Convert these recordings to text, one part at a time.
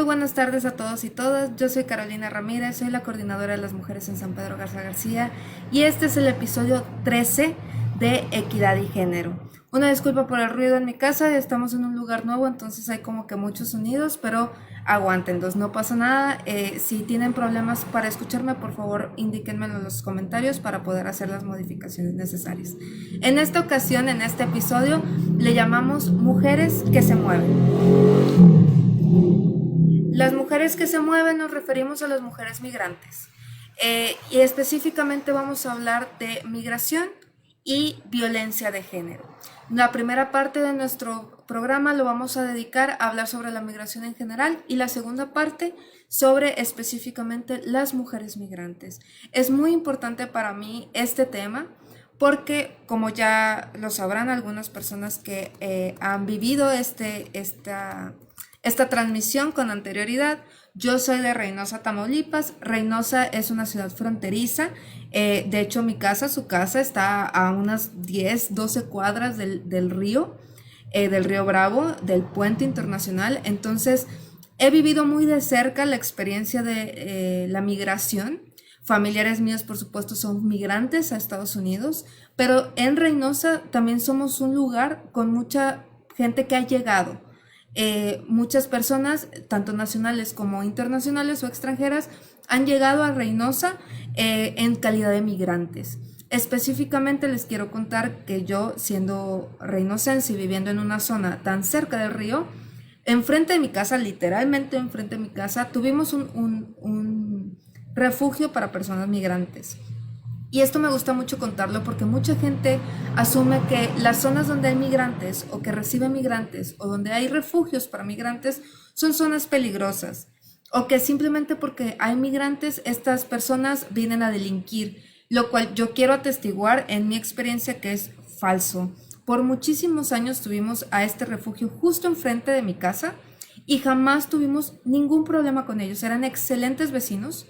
Muy buenas tardes a todos y todas. Yo soy Carolina Ramírez, soy la coordinadora de las mujeres en San Pedro Garza García y este es el episodio 13 de Equidad y Género. Una disculpa por el ruido en mi casa, estamos en un lugar nuevo, entonces hay como que muchos sonidos, pero aguántenlos, no pasa nada. Si tienen problemas para escucharme, por favor indíquenmelo en los comentarios para poder hacer las modificaciones necesarias. En esta ocasión, en este episodio, le llamamos Mujeres que se mueven. Las mujeres que se mueven nos referimos a las mujeres migrantes y específicamente vamos a hablar de migración y violencia de género. La primera parte de nuestro programa lo vamos a dedicar a hablar sobre la migración en general y la segunda parte sobre específicamente las mujeres migrantes. Es muy importante para mí este tema porque, como ya lo sabrán algunas personas que han vivido esta transmisión con anterioridad, yo soy de Reynosa, Tamaulipas. Reynosa es una ciudad fronteriza. De hecho, su casa está a unas 10, 12 cuadras del río Bravo, del puente internacional. Entonces, he vivido muy de cerca la experiencia de la migración. Familiares míos, por supuesto, son migrantes a Estados Unidos, pero en Reynosa también somos un lugar con mucha gente que ha llegado. Muchas personas, tanto nacionales como internacionales o extranjeras, han llegado a Reynosa en calidad de migrantes. Específicamente les quiero contar que yo, siendo reynosense y viviendo en una zona tan cerca del río, enfrente de mi casa, literalmente enfrente de mi casa, tuvimos un refugio para personas migrantes. Y esto me gusta mucho contarlo porque mucha gente asume que las zonas donde hay migrantes o que reciben migrantes o donde hay refugios para migrantes son zonas peligrosas o que simplemente porque hay migrantes estas personas vienen a delinquir, lo cual yo quiero atestiguar en mi experiencia que es falso. Por muchísimos años tuvimos a este refugio justo enfrente de mi casa y jamás tuvimos ningún problema con ellos, eran excelentes vecinos.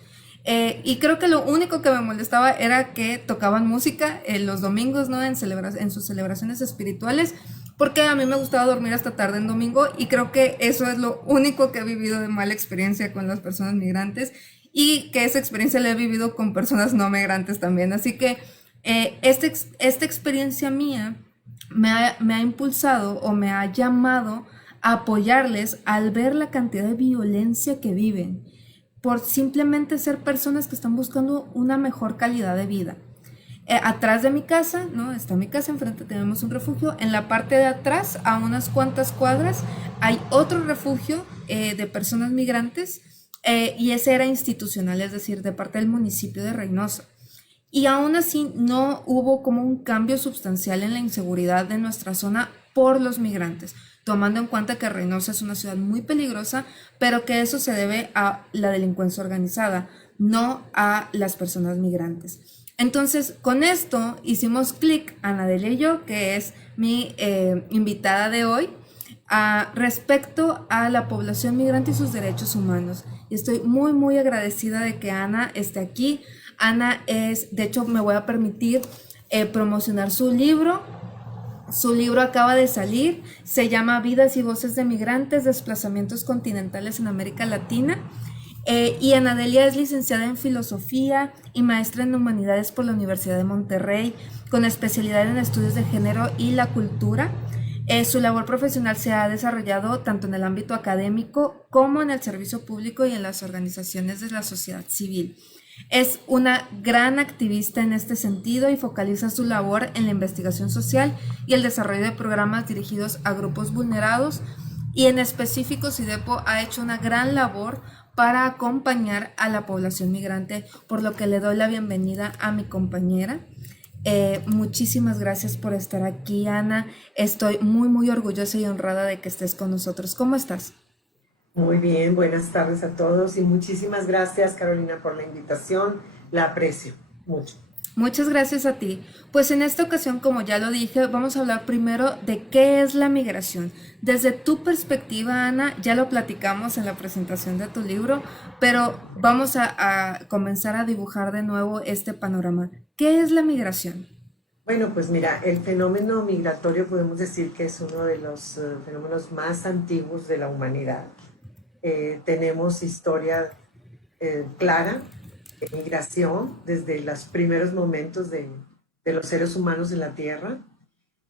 Y creo que lo único que me molestaba era que tocaban música los domingos, ¿no? En sus celebraciones espirituales, porque a mí me gustaba dormir hasta tarde en domingo y creo que eso es lo único que he vivido de mala experiencia con las personas migrantes y que esa experiencia la he vivido con personas no migrantes también. Así que esta experiencia mía me ha impulsado o me ha llamado a apoyarles al ver la cantidad de violencia que viven por simplemente ser personas que están buscando una mejor calidad de vida. Atrás de mi casa, ¿no? Está mi casa, enfrente tenemos un refugio. En la parte de atrás, a unas cuantas cuadras, hay otro refugio de personas migrantes y ese era institucional, es decir, de parte del municipio de Reynosa. Y aún así no hubo como un cambio sustancial en la inseguridad de nuestra zona por los migrantes, tomando en cuenta que Reynosa es una ciudad muy peligrosa, pero que eso se debe a la delincuencia organizada, no a las personas migrantes. Entonces, con esto hicimos clic, Anadelia y yo, que es mi invitada de hoy, respecto a la población migrante y sus derechos humanos. Y estoy muy, muy agradecida de que Ana esté aquí. Ana de hecho, me voy a permitir promocionar su libro. Su libro acaba de salir, se llama Vidas y Voces de Migrantes, Desplazamientos Continentales en América Latina. Y Anadelia es licenciada en Filosofía y maestra en Humanidades por la Universidad de Monterrey, con especialidad en estudios de género y la cultura. Su labor profesional se ha desarrollado tanto en el ámbito académico como en el servicio público y en las organizaciones de la sociedad civil. Es una gran activista en este sentido y focaliza su labor en la investigación social y el desarrollo de programas dirigidos a grupos vulnerados y en específico SIDEPO ha hecho una gran labor para acompañar a la población migrante, por lo que le doy la bienvenida a mi compañera. Muchísimas gracias por estar aquí, Ana. Estoy muy, muy orgullosa y honrada de que estés con nosotros. ¿Cómo estás? Muy bien, buenas tardes a todos y muchísimas gracias, Carolina, por la invitación. La aprecio mucho. Muchas gracias a ti. Pues en esta ocasión, como ya lo dije, vamos a hablar primero de qué es la migración. Desde tu perspectiva, Ana, ya lo platicamos en la presentación de tu libro, pero vamos a comenzar a dibujar de nuevo este panorama. ¿Qué es la migración? Bueno, pues mira, el fenómeno migratorio podemos decir que es uno de los fenómenos más antiguos de la humanidad. Tenemos historia clara de migración desde los primeros momentos de los seres humanos en la Tierra.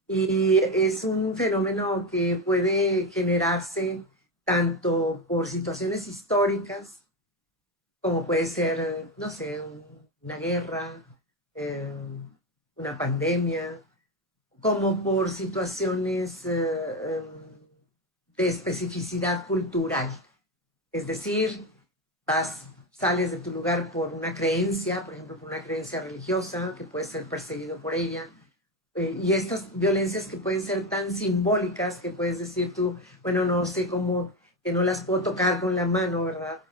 Y es un fenómeno que puede generarse tanto por situaciones históricas, como puede ser, no sé, una guerra, eh, una pandemia, como por situaciones de especificidad cultural. Es decir, sales de tu lugar por una creencia, por ejemplo, por una creencia religiosa, que puedes ser perseguido por ella, y estas violencias que pueden ser tan simbólicas que puedes decir tú, bueno, no sé cómo, que no las puedo tocar con la mano, ¿verdad?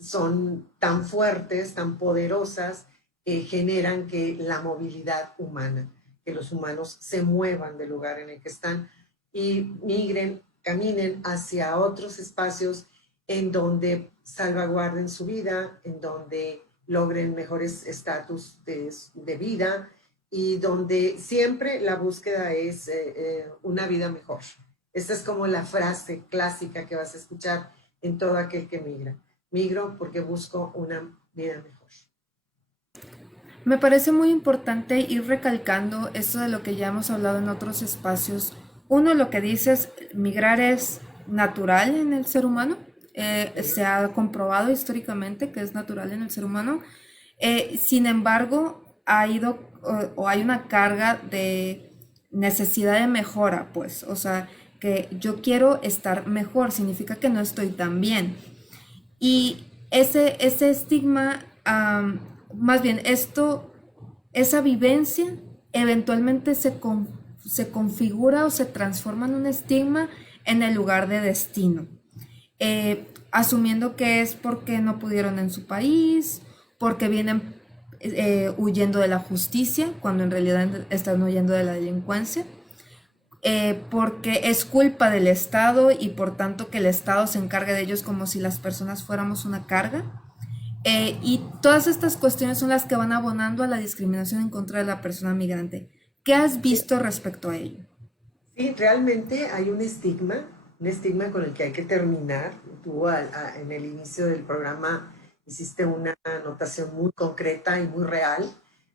Son tan fuertes, tan poderosas, que generan que la movilidad humana, que los humanos se muevan del lugar en el que están y migren, caminen hacia otros espacios en donde salvaguarden su vida, en donde logren mejores estatus de vida, y donde siempre la búsqueda es una vida mejor. Esta es como la frase clásica que vas a escuchar en todo aquel que migra. Migro porque busco una vida mejor. Me parece muy importante ir recalcando esto de lo que ya hemos hablado en otros espacios. Uno, lo que dices, migrar es natural en el ser humano. Se ha comprobado históricamente que es natural en el ser humano. Sin embargo, ha ido o hay una carga de necesidad de mejora, pues. O sea, que yo quiero estar mejor, significa que no estoy tan bien. Y ese estigma, más bien esto, esa vivencia, eventualmente se configura o se transforma en un estigma en el lugar de destino. Asumiendo que es porque no pudieron en su país, porque vienen huyendo de la justicia, cuando en realidad están huyendo de la delincuencia, porque es culpa del Estado y por tanto que el Estado se encargue de ellos como si las personas fuéramos una carga. Y todas estas cuestiones son las que van abonando a la discriminación en contra de la persona migrante. ¿Qué has Sí, visto respecto a ello? sí, realmente hay un estigma con el que hay que terminar. Tú en el inicio del programa hiciste una anotación muy concreta y muy real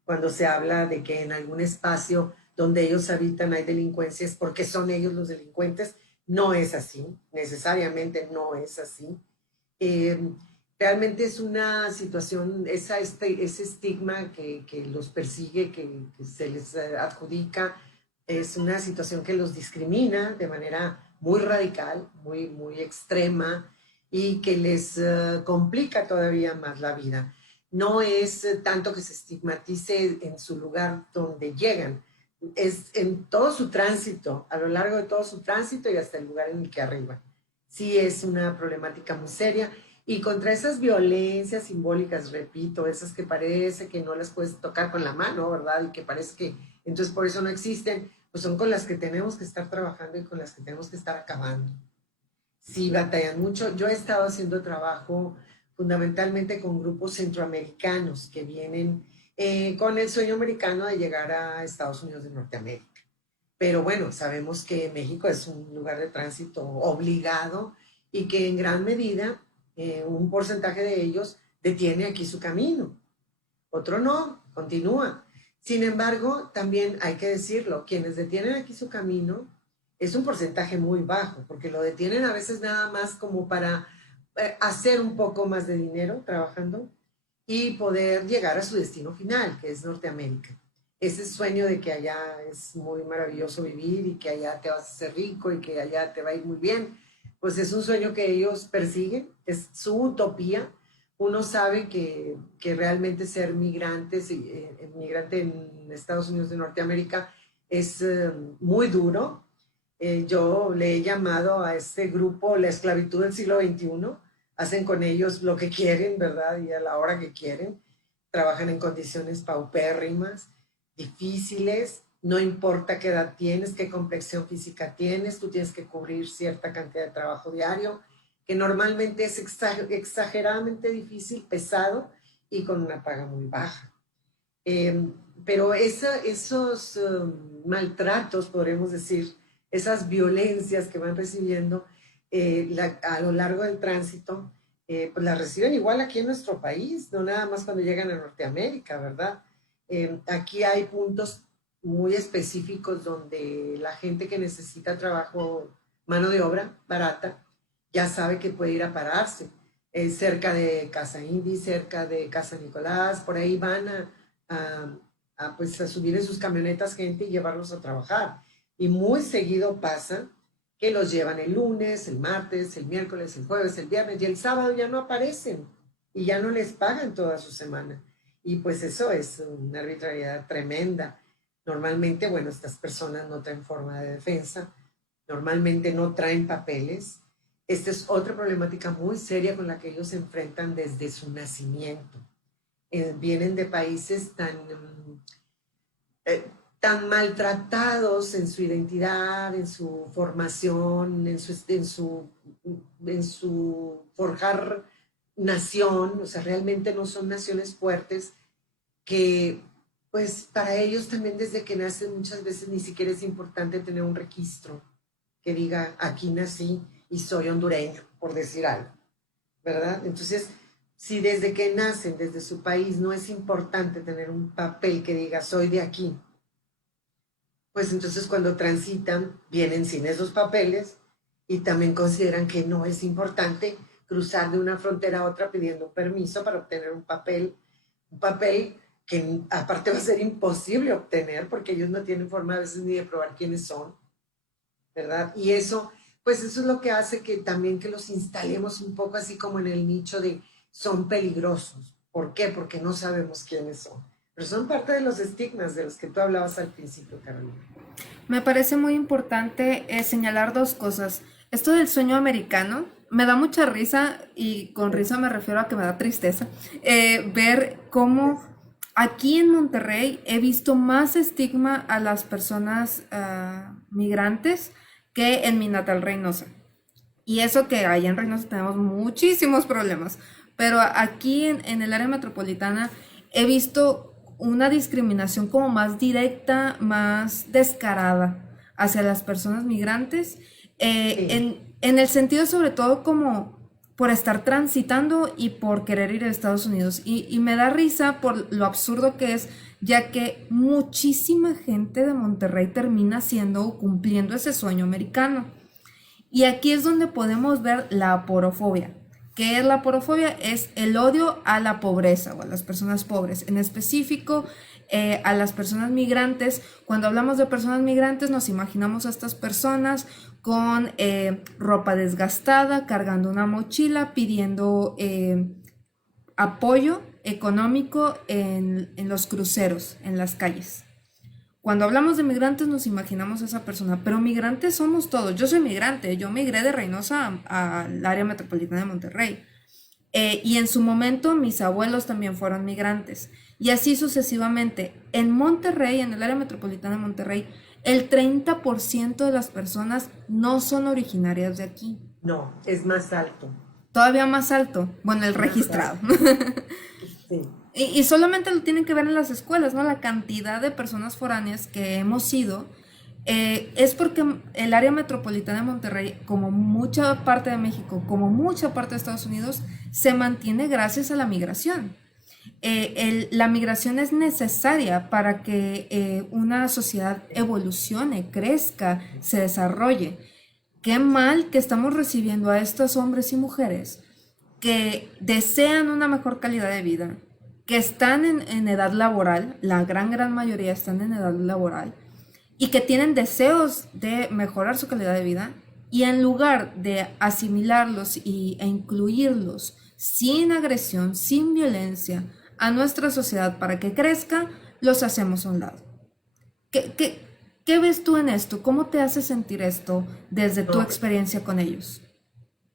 cuando se habla de que en algún espacio donde ellos habitan hay delincuencias porque son ellos los delincuentes. No es así, necesariamente no es así. Eh, Realmente es una situación, ese estigma que los persigue, que se les adjudica, es una situación que los discrimina de manera muy radical, muy extrema, y que les complica todavía más la vida. No es tanto que se estigmatice en su lugar donde llegan, es en todo su tránsito, a lo largo de todo su tránsito y hasta el lugar en el que arriba. Sí es una problemática muy seria, y contra esas violencias simbólicas, repito, esas que parece que no las puedes tocar con la mano, ¿verdad? Y que parece que entonces por eso no existen, pues son con las que tenemos que estar trabajando y con las que tenemos que estar acabando. Sí, batallan mucho. Yo he estado haciendo trabajo fundamentalmente con grupos centroamericanos que vienen con el sueño americano de llegar a Estados Unidos de Norteamérica. Pero bueno, sabemos que México es un lugar de tránsito obligado y que en gran medida un porcentaje de ellos detiene aquí su camino, otro no, continúa. Sin embargo, también hay que decirlo, quienes detienen aquí su camino es un porcentaje muy bajo, porque lo detienen a veces nada más como para hacer un poco más de dinero trabajando y poder llegar a su destino final, que es Norteamérica. Ese sueño de que allá es muy maravilloso vivir y que allá te vas a hacer rico y que allá te va a ir muy bien, pues es un sueño que ellos persiguen, es su utopía. Uno sabe que realmente ser migrantes, migrante en Estados Unidos de Norteamérica es muy duro. Yo le he llamado a este grupo la esclavitud del siglo XXI. Hacen con ellos lo que quieren, ¿verdad? Y a la hora que quieren. Trabajan en condiciones paupérrimas, difíciles. No importa qué edad tienes, qué complexión física tienes, tú tienes que cubrir cierta cantidad de trabajo diario, que normalmente es exageradamente difícil, pesado y con una paga muy baja. Eh, pero esos maltratos, podremos decir, esas violencias que van recibiendo, a lo largo del tránsito, pues la reciben igual aquí en nuestro país, no nada más cuando llegan a Norteamérica, ¿verdad? Aquí hay puntos muy específicos donde la gente que necesita trabajo, mano de obra barata, ya sabe que puede ir a pararse. Cerca de Casa Indy, cerca de Casa Nicolás, por ahí van a, pues a subir en sus camionetas gente y llevarlos a trabajar. Y muy seguido pasa que los llevan el lunes, el martes, el miércoles, el jueves, el viernes y el sábado ya no aparecen y ya no les pagan toda su semana. Y pues eso es una arbitrariedad tremenda. Normalmente, bueno, estas personas no traen forma de defensa, normalmente no traen papeles. Esta es otra problemática muy seria con la que ellos se enfrentan desde su nacimiento. Vienen de países eh, tan maltratados en su identidad, en su formación, en su forjar nación, o sea, realmente no son naciones fuertes que pues para ellos también desde que nacen muchas veces ni siquiera es importante tener un registro que diga aquí nací y soy hondureño, por decir algo, ¿verdad? Entonces, si desde que nacen, desde su país, no es importante tener un papel que diga soy de aquí, pues entonces cuando transitan vienen sin esos papeles y también consideran que no es importante cruzar de una frontera a otra pidiendo un permiso para obtener un papel que aparte va a ser imposible obtener porque ellos no tienen forma a veces ni de probar quiénes son, ¿verdad? Y eso, pues eso es lo que hace que también que los instalemos un poco así como en el nicho de son peligrosos. ¿Por qué? Porque no sabemos quiénes son. Pero son parte de los estigmas de los que tú hablabas al principio, Carolina. Me parece muy importante señalar dos cosas. Esto del sueño americano me da mucha risa y con risa me refiero a que me da tristeza. Ver cómo aquí en Monterrey he visto más estigma a las personas migrantes que en mi natal Reynosa. Y eso que allá en Reynosa tenemos muchísimos problemas. Pero aquí en el área metropolitana he visto una discriminación como más directa, más descarada hacia las personas migrantes, Sí, en el sentido sobre todo como por estar transitando y por querer ir a Estados Unidos. Y me da risa por lo absurdo que es, ya que muchísima gente de Monterrey termina siendo o cumpliendo ese sueño americano. Y aquí es donde podemos ver la aporofobia. ¿Qué es la aporofobia? Es el odio a la pobreza o a las personas pobres, en específico a las personas migrantes. Cuando hablamos de personas migrantes nos imaginamos a estas personas con ropa desgastada, cargando una mochila, pidiendo apoyo económico en los cruceros, en las calles. Cuando hablamos de migrantes nos imaginamos a esa persona, pero migrantes somos todos. Yo soy migrante, yo migré de Reynosa al área metropolitana de Monterrey. Y en su momento mis abuelos también fueron migrantes. Y así sucesivamente. En Monterrey, en el área metropolitana de Monterrey, el 30% de las personas no son originarias de aquí. no, es más alto, Todavía más alto, bueno, el más registrado. alto. Sí, Y solamente lo tienen que ver en las escuelas, ¿no? La cantidad de personas foráneas que hemos sido es porque el área metropolitana de Monterrey, como mucha parte de México, como mucha parte de Estados Unidos, se mantiene gracias a la migración. La migración es necesaria para que una sociedad evolucione, crezca, se desarrolle. Qué mal que estamos recibiendo a estos hombres y mujeres que desean una mejor calidad de vida, que están en edad laboral, la gran mayoría están en edad laboral, y que tienen deseos de mejorar su calidad de vida, y en lugar de asimilarlos e incluirlos sin agresión, sin violencia a nuestra sociedad para que crezca, los hacemos a un lado. ¿Qué ves tú en esto? ¿Cómo te hace sentir esto desde tu no, experiencia con ellos?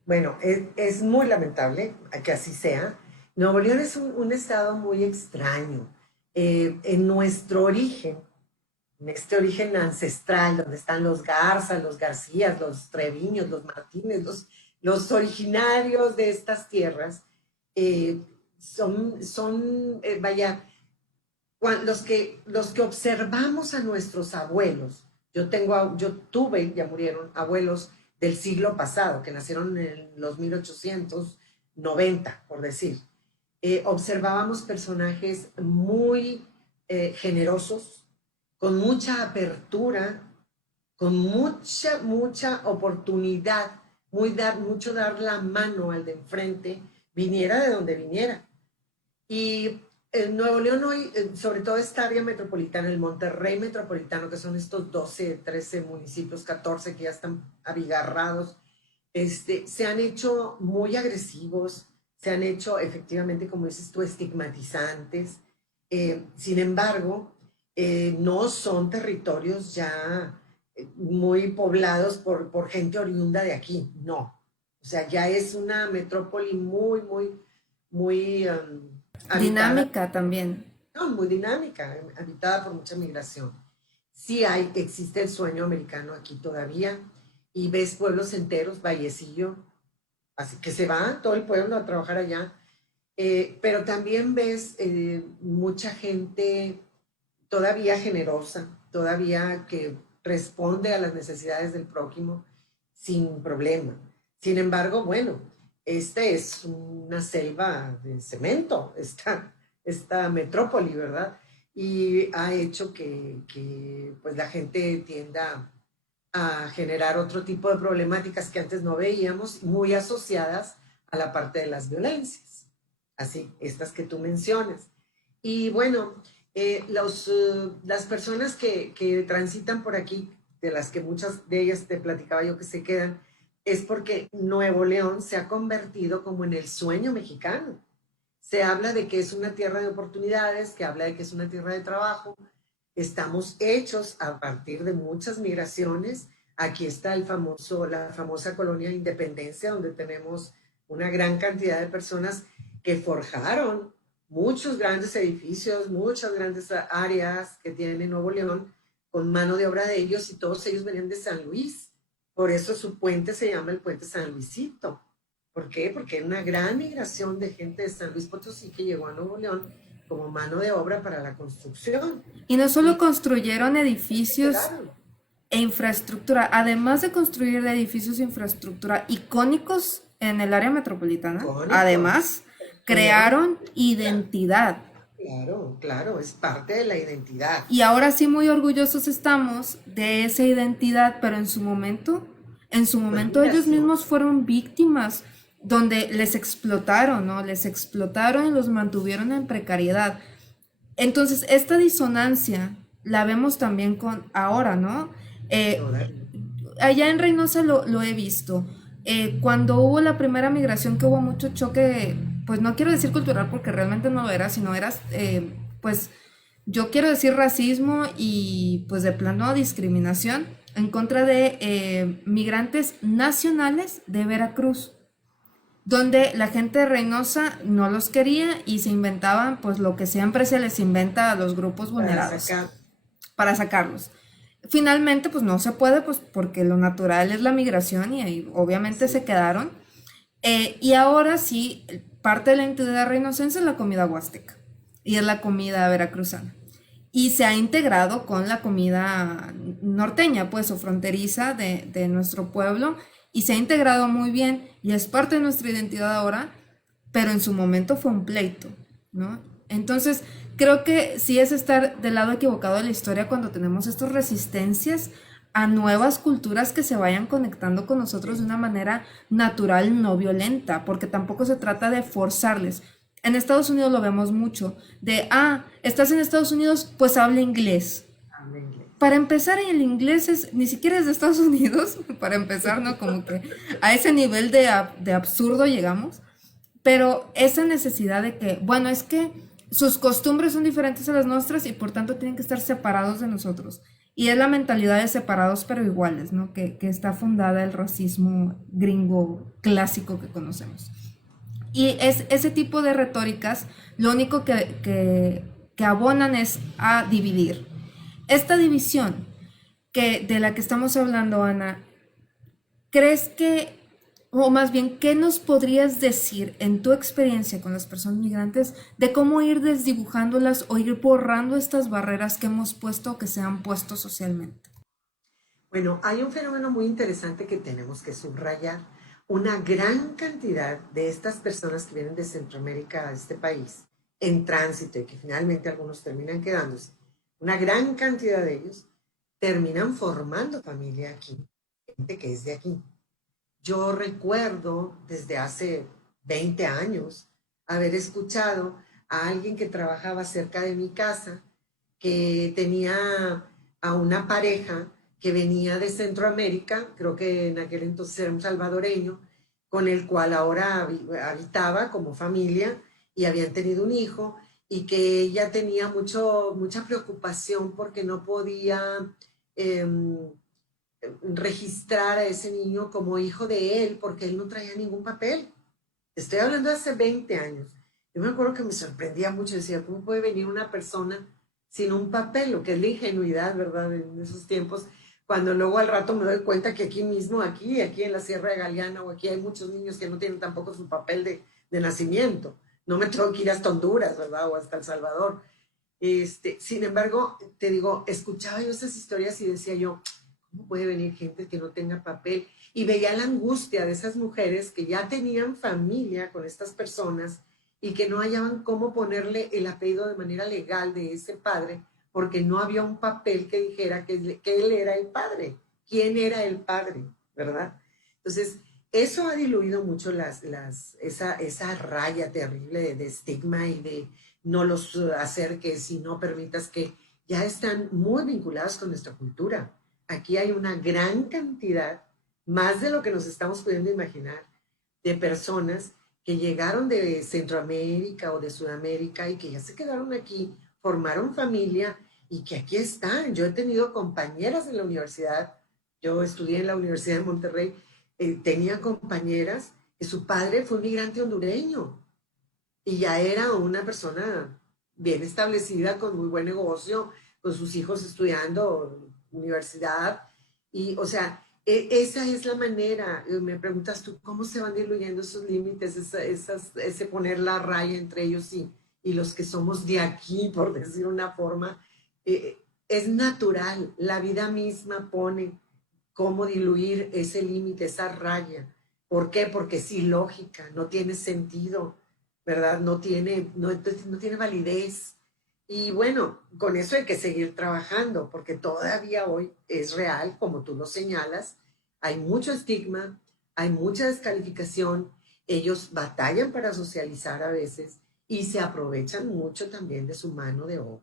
bueno, es muy lamentable que así sea. Nuevo León es un estado muy extraño. En nuestro origen, en este origen ancestral, donde están los Garza, los Garcías, los Treviños, los Martínez, los originarios de estas tierras, eh, vaya, los que observamos a nuestros abuelos, yo tuve, ya murieron, abuelos del siglo pasado, que nacieron en los 1890, por decir. Observábamos personajes muy generosos, con mucha apertura, con mucha oportunidad, mucho dar la mano al de enfrente, viniera de donde viniera. Y en Nuevo León hoy, sobre todo esta área metropolitana, el Monterrey metropolitano, que son estos 12, 13 municipios, 14 que ya están abigarrados, se han hecho muy agresivos, se han hecho efectivamente, como dices tú, estigmatizantes. Sin embargo, no son territorios ya muy poblados por gente oriunda de aquí, no. O sea, ya es una metrópoli muy habitada. Dinámica también. No, muy dinámica, habitada por mucha migración. Sí existe el sueño americano aquí todavía, y ves pueblos enteros, Vallecillo, así que se va todo el pueblo a trabajar allá, pero también ves mucha gente todavía generosa, todavía que responde a las necesidades del prójimo sin problema. Sin embargo, bueno, es una selva de cemento, esta metrópoli, ¿verdad? Y ha hecho que pues la gente tienda a generar otro tipo de problemáticas que antes no veíamos, muy asociadas a la parte de las violencias, así, estas que tú mencionas. Y bueno, las personas que transitan por aquí, de las que muchas de ellas te platicaba yo que se quedan, es porque Nuevo León se ha convertido como en el sueño mexicano. Se habla de que es una tierra de oportunidades, que habla de que es una tierra de trabajo. Estamos hechos a partir de muchas migraciones. Aquí está la famosa colonia de Independencia, donde tenemos una gran cantidad de personas que forjaron muchos grandes edificios, muchas grandes áreas que tiene Nuevo León, con mano de obra de ellos, y todos ellos venían de San Luis. Por eso su puente se llama el Puente San Luisito. ¿Por qué? Porque hay una gran migración de gente de San Luis Potosí que llegó a Nuevo León como mano de obra para la construcción. Y no solo Y construyeron edificios quedaron. e infraestructura, además de construir edificios e infraestructura icónicos en el área metropolitana, Icónicos. además crearon identidad. Claro, es parte de la identidad. Y ahora sí muy orgullosos estamos de esa identidad, pero en su momento ellos mismos fueron víctimas donde les explotaron, ¿no? Les explotaron y los mantuvieron en precariedad. Entonces, esta disonancia la vemos también con ahora, ¿no? Eh, Allá en Reynosa lo he visto. Cuando hubo la primera migración, que hubo mucho choque, pues no quiero decir cultural porque realmente no lo era, sino era, pues yo quiero decir racismo y pues de plano discriminación en contra de migrantes nacionales de Veracruz, donde la gente de Reynosa no los quería y se inventaban pues lo que siempre se les inventa a los grupos vulnerados para sacarlos. Finalmente pues no se puede, pues porque lo natural es la migración y ahí obviamente se quedaron. Y ahora sí, parte de la identidad reinocense es la comida huasteca y es la comida veracruzana. Y se ha integrado con la comida norteña, pues, o fronteriza de nuestro pueblo, y se ha integrado muy bien y es parte de nuestra identidad ahora, pero en su momento fue un pleito, ¿no? Entonces, creo que sí es estar del lado equivocado de la historia cuando tenemos estas resistencias a nuevas culturas que se vayan conectando con nosotros de una manera natural, no violenta, porque tampoco se trata de forzarles. En Estados Unidos lo vemos mucho, de, estás en Estados Unidos, pues habla inglés. Para empezar, el inglés ni siquiera es de Estados Unidos, para empezar, ¿no? Como que a ese nivel de absurdo llegamos, pero esa necesidad de que, bueno, es que sus costumbres son diferentes a las nuestras y por tanto tienen que estar separados de nosotros. Y es la mentalidad de separados pero iguales, ¿no? Que está fundada el racismo gringo clásico que conocemos. Y es ese tipo de retóricas lo único que abonan es a dividir. Esta división de la que estamos hablando, Ana, ¿crees que, o más bien, qué nos podrías decir en tu experiencia con las personas migrantes de cómo ir desdibujándolas o ir borrando estas barreras que hemos puesto o que se han puesto socialmente? Bueno, hay un fenómeno muy interesante que tenemos que subrayar. Una gran cantidad de estas personas que vienen de Centroamérica a este país en tránsito y que finalmente algunos terminan quedándose, una gran cantidad de ellos terminan formando familia aquí, gente que es de aquí. Yo recuerdo desde hace 20 años haber escuchado a alguien que trabajaba cerca de mi casa, que tenía a una pareja que venía de Centroamérica, creo que en aquel entonces era un salvadoreño, con el cual ahora habitaba como familia y habían tenido un hijo y que ella tenía mucha preocupación porque no podía eh, registrar a ese niño como hijo de él porque él no traía ningún papel. Estoy hablando de hace 20 años. Yo me acuerdo que me sorprendía mucho, decía, ¿cómo puede venir una persona sin un papel? Lo que es la ingenuidad, ¿verdad? En esos tiempos, cuando luego al rato me doy cuenta que aquí mismo, aquí en la Sierra de Galeana o aquí hay muchos niños que no tienen tampoco su papel de nacimiento. No me tengo que ir hasta Honduras, ¿verdad? O hasta El Salvador. Sin embargo, te digo, escuchaba yo esas historias y decía yo, ¿cómo puede venir gente que no tenga papel? Y veía la angustia de esas mujeres que ya tenían familia con estas personas y que no hallaban cómo ponerle el apellido de manera legal de ese padre porque no había un papel que dijera que él era el padre. ¿Quién era el padre? ¿Verdad? Entonces, eso ha diluido mucho esa raya terrible de estigma y de no los acerques y no permitas que ya están muy vinculados con nuestra cultura. Aquí hay una gran cantidad, más de lo que nos estamos pudiendo imaginar, de personas que llegaron de Centroamérica o de Sudamérica y que ya se quedaron aquí, formaron familia y que aquí están. Yo he tenido compañeras en la universidad, yo estudié en la Universidad de Monterrey, tenía compañeras que su padre fue un migrante hondureño y ya era una persona bien establecida, con muy buen negocio, con sus hijos estudiando universidad. Y, o sea, esa es la manera. Me preguntas tú, ¿cómo se van diluyendo esos límites, ese poner la raya entre ellos y los que somos de aquí, por decir una forma? Es natural, la vida misma pone cómo diluir ese límite, esa raya. ¿Por qué? Porque es ilógica, no tiene sentido, ¿verdad? No tiene validez. Y bueno, con eso hay que seguir trabajando, porque todavía hoy es real, como tú lo señalas, hay mucho estigma, hay mucha descalificación, ellos batallan para socializar a veces y se aprovechan mucho también de su mano de obra.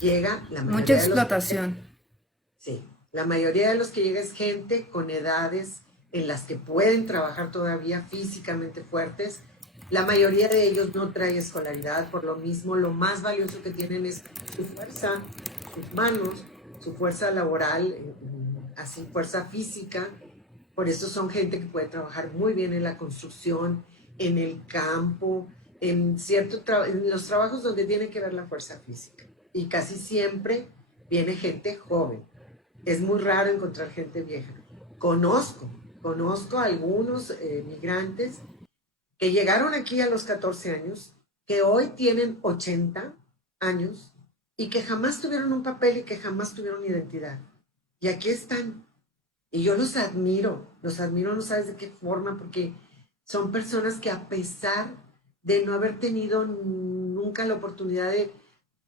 Llega la Mucha mayoría de los explotación. Sí, la mayoría de los que llega es gente con edades en las que pueden trabajar todavía físicamente fuertes. La mayoría de ellos no trae escolaridad, por lo mismo lo más valioso que tienen es su fuerza, sus manos, su fuerza laboral, así fuerza física. Por eso son gente que puede trabajar muy bien en la construcción, en el campo, en los trabajos donde tiene que ver la fuerza física. Y casi siempre viene gente joven, es muy raro encontrar gente vieja. Conozco a algunos migrantes que llegaron aquí a los 14 años, que hoy tienen 80 años y que jamás tuvieron un papel y que jamás tuvieron identidad. Y aquí están. Y yo los admiro no sabes de qué forma, porque son personas que a pesar de no haber tenido nunca la oportunidad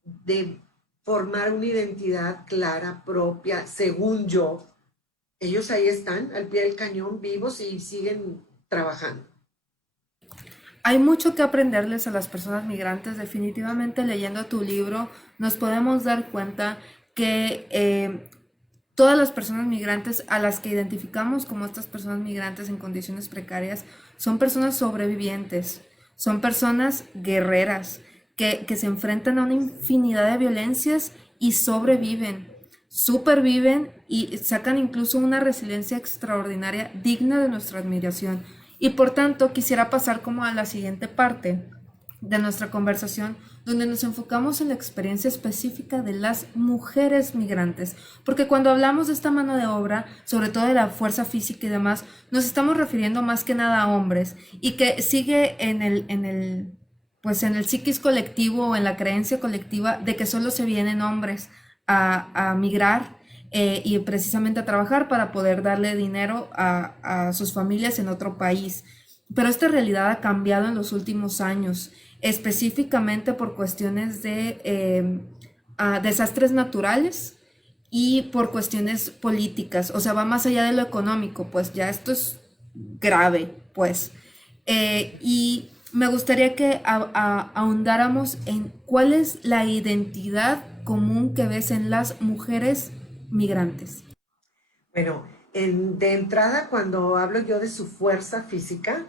de formar una identidad clara, propia, según yo, ellos ahí están, al pie del cañón, vivos y siguen trabajando. Hay mucho que aprenderles a las personas migrantes. Definitivamente leyendo tu libro nos podemos dar cuenta que todas las personas migrantes a las que identificamos como estas personas migrantes en condiciones precarias son personas sobrevivientes, son personas guerreras que se enfrentan a una infinidad de violencias y sobreviven, superviven y sacan incluso una resiliencia extraordinaria digna de nuestra admiración. Y por tanto quisiera pasar como a la siguiente parte de nuestra conversación, donde nos enfocamos en la experiencia específica de las mujeres migrantes, porque cuando hablamos de esta mano de obra, sobre todo de la fuerza física y demás, nos estamos refiriendo más que nada a hombres, y que sigue pues en el psiquis colectivo o en la creencia colectiva de que solo se vienen hombres a migrar, y precisamente a trabajar para poder darle dinero a sus familias en otro país. Pero esta realidad ha cambiado en los últimos años, específicamente por cuestiones de desastres naturales y por cuestiones políticas. O sea, va más allá de lo económico, pues ya esto es grave, pues. Y me gustaría que ahondáramos en cuál es la identidad común que ves en las mujeres migrantes. Bueno, de entrada, cuando hablo yo de su fuerza física,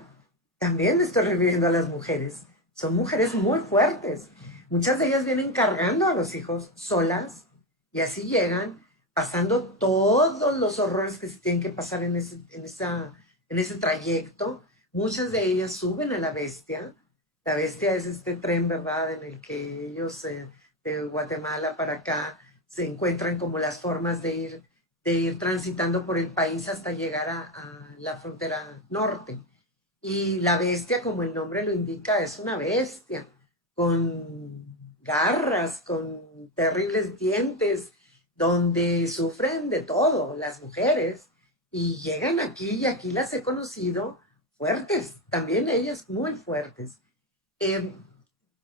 también me estoy refiriendo a las mujeres. Son mujeres muy fuertes. Muchas de ellas vienen cargando a los hijos solas y así llegan, pasando todos los horrores que se tienen que pasar en ese trayecto. Muchas de ellas suben a la Bestia. La Bestia es este tren, ¿verdad?, en el que ellos de Guatemala para acá se encuentran como las formas de ir transitando por el país hasta llegar a la frontera norte. Y la bestia, como el nombre lo indica, es una bestia, con garras, con terribles dientes, donde sufren de todo las mujeres. Y llegan aquí, y aquí las he conocido fuertes, también ellas muy fuertes. Eh,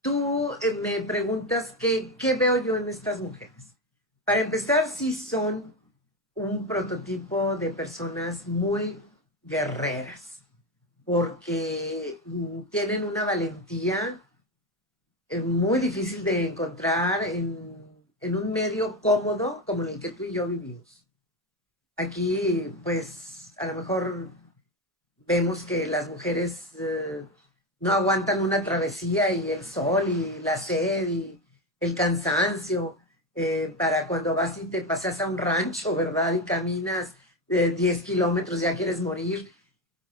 Tú me preguntas qué veo yo en estas mujeres. Para empezar, sí son un prototipo de personas muy guerreras, porque tienen una valentía muy difícil de encontrar en un medio cómodo como en el que tú y yo vivimos. Aquí, pues, a lo mejor vemos que las mujeres no aguantan una travesía y el sol y la sed y el cansancio para cuando vas y te pasas a un rancho, ¿verdad? Y caminas 10 kilómetros, ya quieres morir.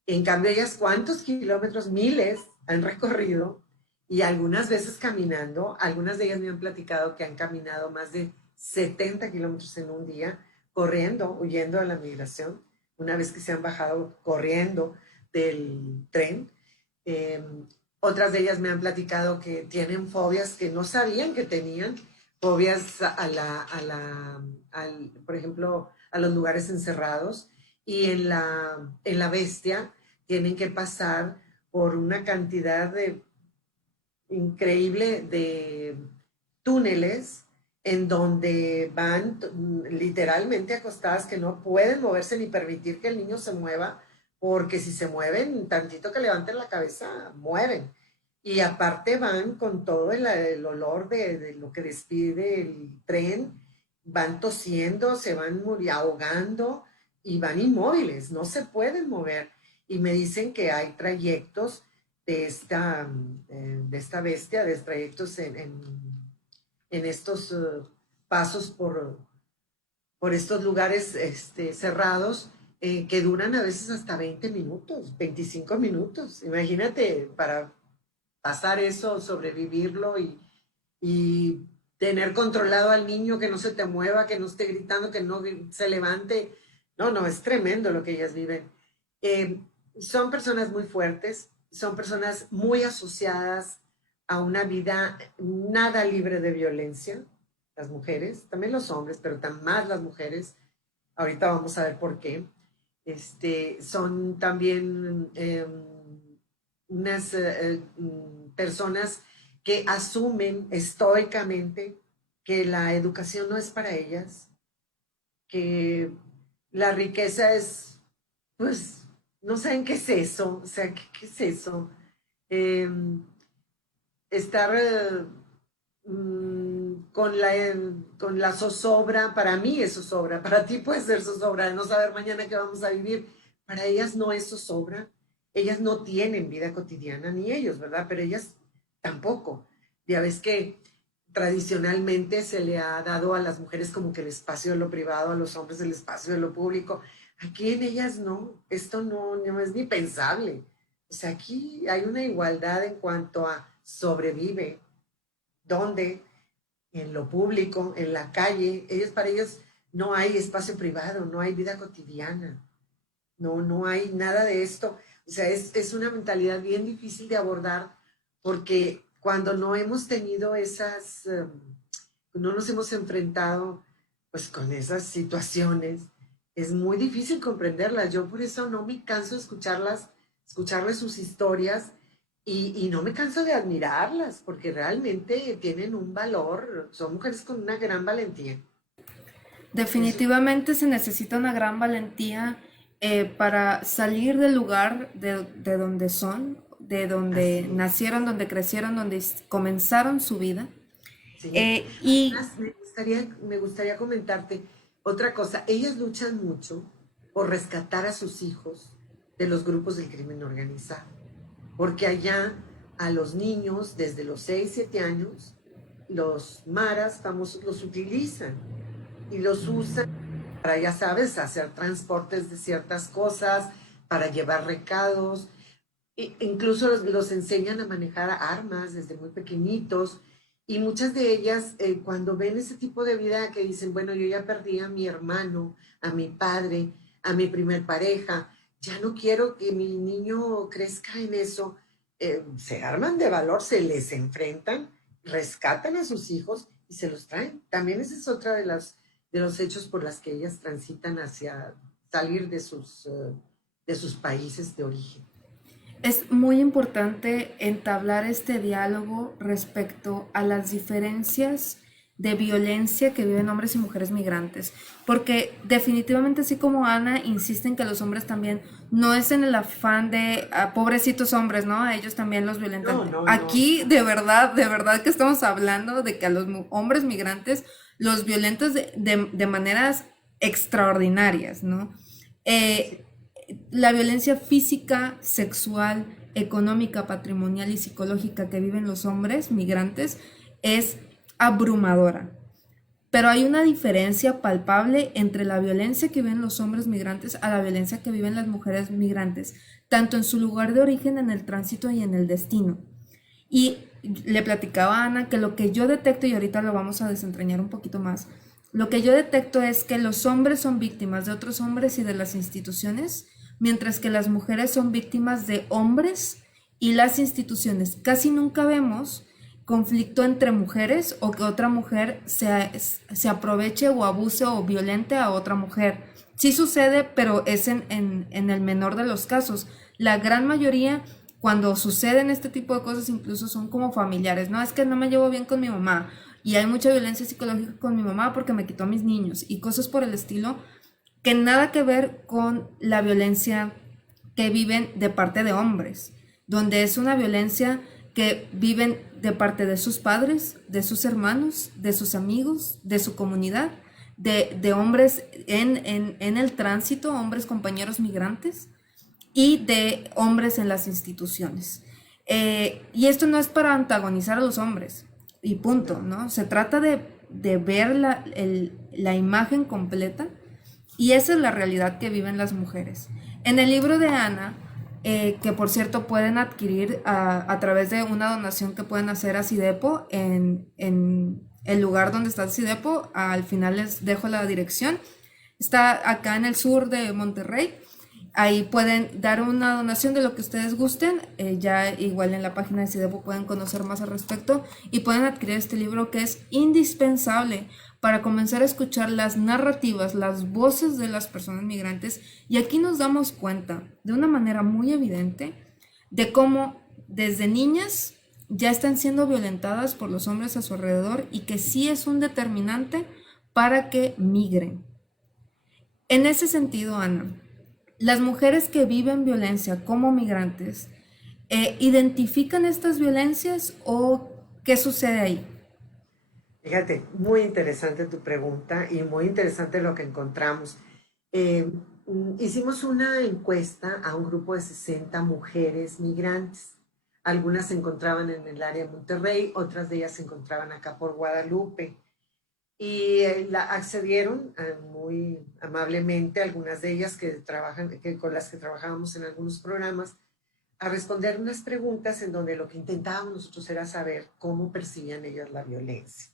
En cambio, ellas, ¿cuántos kilómetros? Miles han recorrido y algunas veces caminando. Algunas de ellas me han platicado que han caminado más de 70 kilómetros en un día, corriendo, huyendo de la migración, una vez que se han bajado corriendo del tren. Eh, Otras de ellas me han platicado que tienen fobias que no sabían que tenían, fobias por ejemplo, a los lugares encerrados, y en la bestia tienen que pasar por una cantidad increíble de túneles en donde van literalmente acostadas, que no pueden moverse ni permitir que el niño se mueva, porque si se mueven, tantito que levanten la cabeza, mueren. Y aparte van con todo el olor de lo que despide el tren, van tosiendo, se van ahogando y van inmóviles, no se pueden mover. Y me dicen que hay trayectos de esta bestia, de trayectos en estos pasos por estos lugares cerrados que duran a veces hasta 20 minutos, 25 minutos. Imagínate, para pasar eso, sobrevivirlo y tener controlado al niño, que no se te mueva, que no esté gritando, que no se levante. No, no, es tremendo lo que ellas viven. Eh, Son personas muy fuertes, son personas muy asociadas a una vida nada libre de violencia, las mujeres, también los hombres, pero más las mujeres. Ahorita vamos a ver por qué. Son también unas personas que asumen estoicamente que la educación no es para ellas, que la riqueza es, pues, no saben qué es eso, o sea, ¿qué es eso? Eh, Estar con la zozobra, para mí es zozobra, para ti puede ser zozobra, de no saber mañana qué vamos a vivir, para ellas no es zozobra, ellas no tienen vida cotidiana, ni ellos, ¿verdad? Pero ellas tampoco. Ya ves que tradicionalmente se le ha dado a las mujeres como que el espacio de lo privado, a los hombres el espacio de lo público. Aquí en ellas no, esto no es ni pensable. O sea, aquí hay una igualdad en cuanto a sobrevive, donde en lo público, en la calle, para ellos no hay espacio privado, no hay vida cotidiana, no hay nada de esto. O sea, es una mentalidad bien difícil de abordar, porque cuando no hemos tenido no nos hemos enfrentado pues con esas situaciones es muy difícil comprenderlas. Yo por eso no me canso de escucharlas, escucharles sus historias y no me canso de admirarlas, porque realmente tienen un valor, son mujeres con una gran valentía. Eso, Definitivamente se necesita una gran valentía para salir del lugar de donde son, de donde así es. nacieron, donde crecieron, donde comenzaron su vida. Sí. Y Además, me gustaría comentarte otra cosa. Ellas luchan mucho por rescatar a sus hijos de los grupos del crimen organizado, porque allá a los niños desde los 6 7 años, los maras famosos los utilizan y los usan para, ya sabes, hacer transportes de ciertas cosas, para llevar recados, incluso los enseñan a manejar armas desde muy pequeñitos y muchas de ellas cuando ven ese tipo de vida que dicen, bueno, yo ya perdí a mi hermano, a mi padre, a mi primer pareja, ya no quiero que mi niño crezca en eso, se arman de valor, se les enfrentan, rescatan a sus hijos y se los traen. También esa es otra de los hechos por las que ellas transitan hacia salir de sus países de origen. es muy importante entablar este diálogo respecto a las diferencias de violencia que viven hombres y mujeres migrantes, porque definitivamente así como Ana insiste en que los hombres también no es en el afán de pobrecitos hombres, ¿no? A ellos también los violentan. No, no, no. Aquí de verdad que estamos hablando de que a los hombres migrantes los violentan de maneras extraordinarias, ¿no? Sí, Eh, la violencia física, sexual, económica, patrimonial y psicológica que viven los hombres migrantes es abrumadora. Pero hay una diferencia palpable entre la violencia que viven los hombres migrantes a la violencia que viven las mujeres migrantes, tanto en su lugar de origen, en el tránsito y en el destino. Y le platicaba a Ana que lo que yo detecto, y ahorita lo vamos a desentrañar un poquito más, lo que yo detecto es que los hombres son víctimas de otros hombres y de las instituciones, mientras que las mujeres son víctimas de hombres y las instituciones. Casi nunca vemos conflicto entre mujeres o que otra mujer se aproveche o abuse o violente a otra mujer. Sí sucede, pero es en el menor de los casos. La gran mayoría, cuando suceden este tipo de cosas, incluso son como familiares. No, es que no me llevo bien con mi mamá y hay mucha violencia psicológica con mi mamá porque me quitó a mis niños y cosas por el estilo que nada que ver con la violencia que viven de parte de hombres, donde es una violencia que viven de parte de sus padres, de sus hermanos, de sus amigos, de su comunidad, de hombres en el tránsito, hombres compañeros migrantes y de hombres en las instituciones. Y esto no es para antagonizar a los hombres, y punto, no. ¿no? Se trata de ver la imagen completa y esa es la realidad que viven las mujeres. En el libro de Ana, que por cierto pueden adquirir a través de una donación que pueden hacer a Sidepo en el lugar donde está Sidepo, al final les dejo la dirección. Está acá en el sur de Monterrey. Ahí pueden dar una donación de lo que ustedes gusten. Ya igual en la página de Sidepo pueden conocer más al respecto y pueden adquirir este libro que es indispensable para comenzar a escuchar las narrativas, las voces de las personas migrantes. Y aquí nos damos cuenta de una manera muy evidente de cómo desde niñas ya están siendo violentadas por los hombres a su alrededor y que sí es un determinante para que migren. En ese sentido, Ana, las mujeres que viven violencia como migrantes, ¿identifican estas violencias o qué sucede ahí? Fíjate, muy interesante tu pregunta y muy interesante lo que encontramos. Eh, Hicimos una encuesta a un grupo de 60 mujeres migrantes. Algunas se encontraban en el área de Monterrey, otras de ellas se encontraban acá por Guadalupe. Y accedieron muy amablemente, algunas de ellas con las que trabajábamos en algunos programas, a responder unas preguntas en donde lo que intentábamos nosotros era saber cómo percibían ellas la violencia.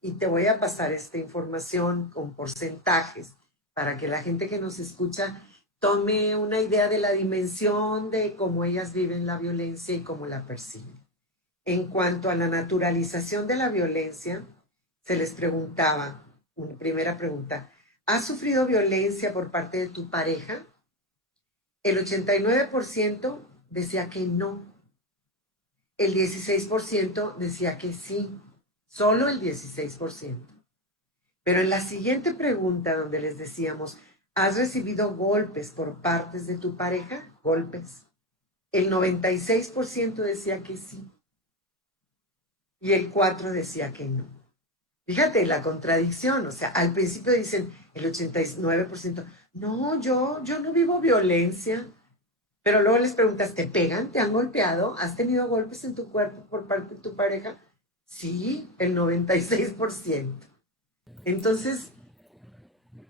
Y te voy a pasar esta información con porcentajes para que la gente que nos escucha tome una idea de la dimensión de cómo ellas viven la violencia y cómo la perciben. En cuanto a la naturalización de la violencia, se les preguntaba, Una primera pregunta. ¿Has sufrido violencia por parte de tu pareja? El 89% decía que no. El 16% decía que sí. Solo el 16%. Pero en la siguiente pregunta donde les decíamos, ¿has recibido golpes por partes de tu pareja? Golpes. El 96% decía que sí. Y el 4% decía que no. Fíjate la contradicción, o sea, al principio dicen el 89%, no, yo no vivo violencia, pero luego les preguntas, ¿te pegan? ¿Te han golpeado? ¿Has tenido golpes en tu cuerpo por parte de tu pareja? Sí, el 96%. Entonces,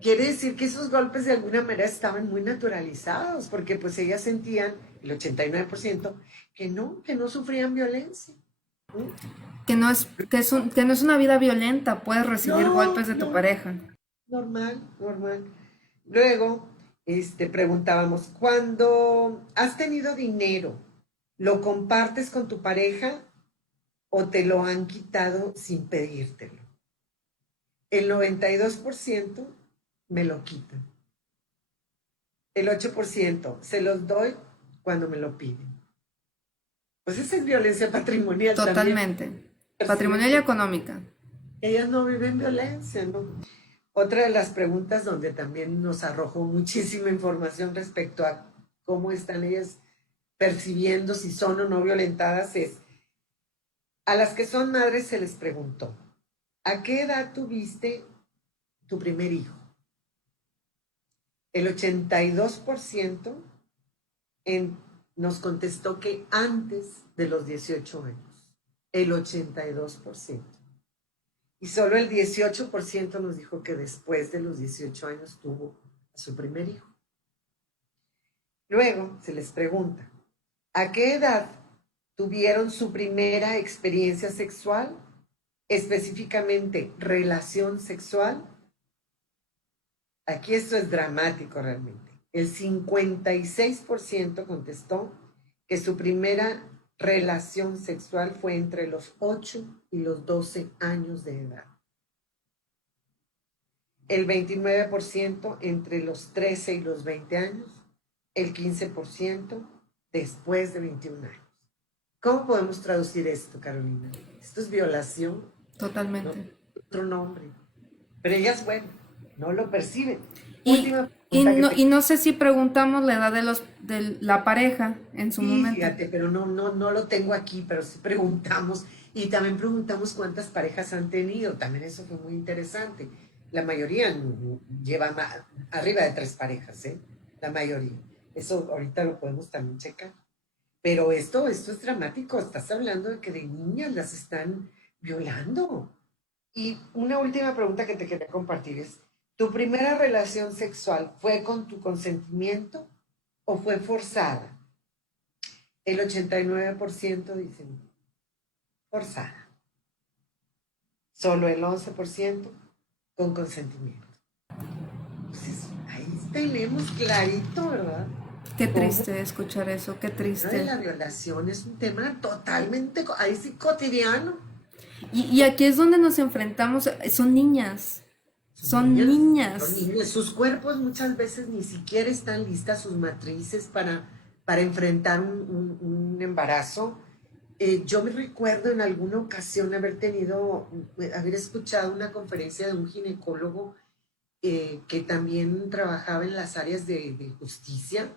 quiere decir que esos golpes de alguna manera estaban muy naturalizados, porque pues ellas sentían, el 89%, que no sufrían violencia. ¿Mm? Que no es una vida violenta, puedes recibir No, golpes de tu no, pareja. normal, normal. Luego, preguntábamos, cuando has tenido dinero, ¿lo compartes con tu pareja o te lo han quitado sin pedírtelo? El 92% me lo quitan. El 8% se los doy cuando me lo piden. Pues esa es violencia patrimonial también. Totalmente. Perciben Patrimonial y que económica. ellas no viven violencia, ¿no? Otra de las preguntas donde también nos arrojó muchísima información respecto a cómo están ellas percibiendo si son o no violentadas es, a las que son madres se les preguntó, ¿a qué edad tuviste tu primer hijo? El 82% nos contestó que antes de los 18 años. El 82%. Y solo el 18% nos dijo que después de los 18 años tuvo a su primer hijo. Luego se les pregunta, ¿a qué edad tuvieron su primera experiencia sexual? Específicamente, relación sexual. Aquí esto es dramático realmente. El 56% contestó que su primera relación sexual fue entre los 8 y los 12 años de edad. El 29% entre los 13 y los 20 años, el 15% después de 21 años. ¿Cómo podemos traducir esto, Carolina? Esto es violación, ¿no? Totalmente. Otro nombre. Pero ellas, bueno, no lo perciben. Y, Última y, pregunta que no, te... y no sé si preguntamos la edad de la pareja en su Sí, momento. fíjate, pero no lo tengo aquí, pero sí preguntamos. Y también preguntamos cuántas parejas han tenido. También eso fue muy interesante. La mayoría lleva arriba de 3 parejas, ¿eh? La mayoría. Eso ahorita lo podemos también checar. Pero esto es dramático. Estás hablando de que de niñas las están violando. Y una última pregunta que te quería compartir es, ¿tu primera relación sexual fue con tu consentimiento o fue forzada? El 89% dicen forzada. Solo el 11% con consentimiento. Entonces, ahí tenemos clarito, ¿verdad? Qué Cómo triste escuchar eso, qué de la triste. violación es un tema totalmente, ahí sí, cotidiano. Y aquí es donde nos enfrentamos, son niñas, son Son niñas. niñas, sus cuerpos muchas veces ni siquiera están listas, sus matrices para enfrentar un embarazo. Yo me recuerdo en alguna ocasión haber escuchado una conferencia de un ginecólogo que también trabajaba en las áreas de justicia,